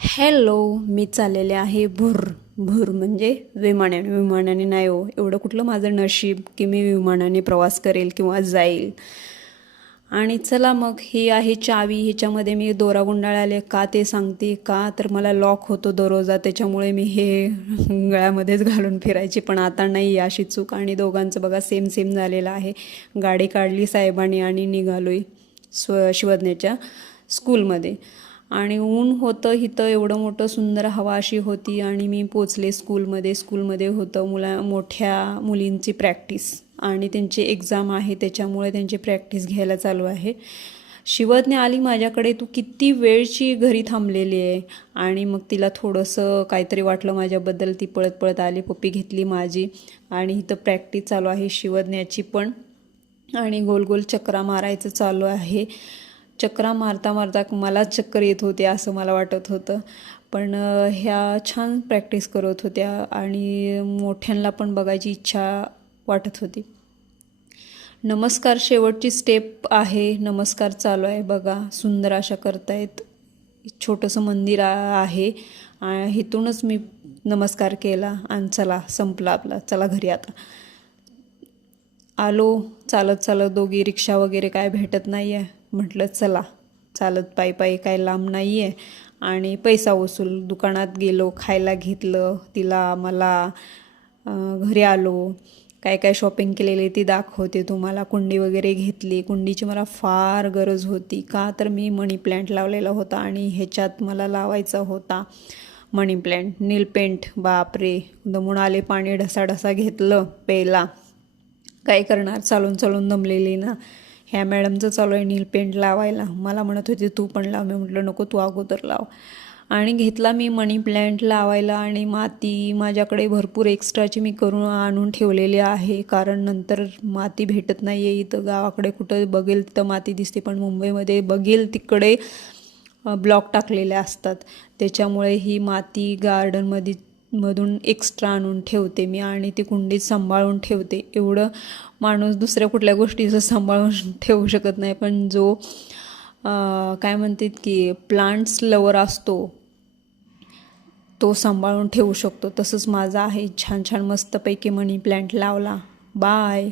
Hello मी चाललेले आहे भुर. भुर म्हणजे विमानाने. विमानाने नाही हो एवढं कुठलं माझं नशीब की मी विमानाने प्रवास करेल किंवा जाईल. आणि चला मग ही आहे चावी. ह्याच्यामध्ये मी दोरा गुंडाळाले. का ते सांगते? का तर मला लॉक होतो दररोजा त्याच्यामुळे मी हे गळ्यामध्येच घालून फिरायची. पण आता नाही अशी चूक. आणि दोघांचं बघा सेम सेम झालेलं आहे. गाडी काढली साहेबांनी आणि निघालोय स्व शिवज्ञाच्या स्कूलमध्ये आणि ऊन होतं इथं एवढं मोठं सुंदर हवा अशी होती आणि मी पोचले स्कूलमध्ये. स्कूलमध्ये होतं मुला मोठ्या मुलींची प्रॅक्टिस आणि त्यांची एक्झाम आहे त्याच्यामुळे त्यांची प्रॅक्टिस घ्यायला चालू आहे. शिवज्ञ आली माझ्याकडे तू किती वेळची घरी थांबलेली आहे? आणि मग तिला थोडंसं काहीतरी वाटलं माझ्याबद्दल. ती पळत पळत आली पप्पी घेतली माझी आणि इथं प्रॅक्टिस चालू आहे शिवज्ञाची पण. आणि गोल गोल चक्रा मारायचं चालू आहे. चक्रा मारता मारता मला चक्कर येत होते असं मला वाटत होतं. पण ह्या छान प्रॅक्टिस करत होत्या आणि मोठ्यांना पण बघायची इच्छा वाटत होती. नमस्कार शेवटची स्टेप आहे. नमस्कार चालू आहे बघा. सुंदर अशा करतायत. छोटंसं मंदिर आहे. आ- इथूनच मी नमस्कार केला आणि चला संपला आपला. चला घरी आता. आलो. चालत चालत दोघी रिक्षा वगैरे काय भेटत नाही आहे म्हटलं चला चालत पायी पायी काय लांब नाही आहे आणि पैसा वसूल दुकानात गेलो खायला घेतलं तिला मला घरी आलो. काय काय शॉपिंग केलेली ती दाखवते तुम्हाला कुंडी वगैरे घेतली. कुंडीची मला फार गरज होती. का तर मी मनी प्लॅन्ट लावलेला होता आणि ह्याच्यात मला लावायचा होता. मनी प्लॅन्ट नील पेंट बापरे दमून आले पाणी ढसाढसा घेतलं पेला. काय करणार? चालून चालून दमलेली ना. ह्या मॅडमचं चालू आहे नील पेंट लावायला. मला म्हणत होती तू पण लाव. मी म्हटलं नको तू अगोदर लाव. आणि घेतला मी मनी प्लॅन्ट लावायला आणि माती माझ्याकडे भरपूर एक्स्ट्राची मी करून आणून ठेवलेली आहे. कारण नंतर माती भेटत नाही आहे इथं. गावाकडे कुठं बघेल तिथं माती दिसते पण मुंबईमध्ये बघेल तिकडे ब्लॉक टाकलेले असतात. त्याच्यामुळे ही माती गार्डनमध्ये मधून एक्स्ट्रा आणून ठेवते मी आणि ती कुंडीत सांभाळून ठेवते. एवढं माणूस दुसऱ्या कुठल्या गोष्टीचं सांभाळून ठेवू शकत नाही. पण जो काय म्हणतात की प्लांट्स लवर असतो तो सांभाळून ठेवू शकतो. तसंच माझा आहे. छान छान मस्तपैकी मनी प्लॅन्ट लावला. बाय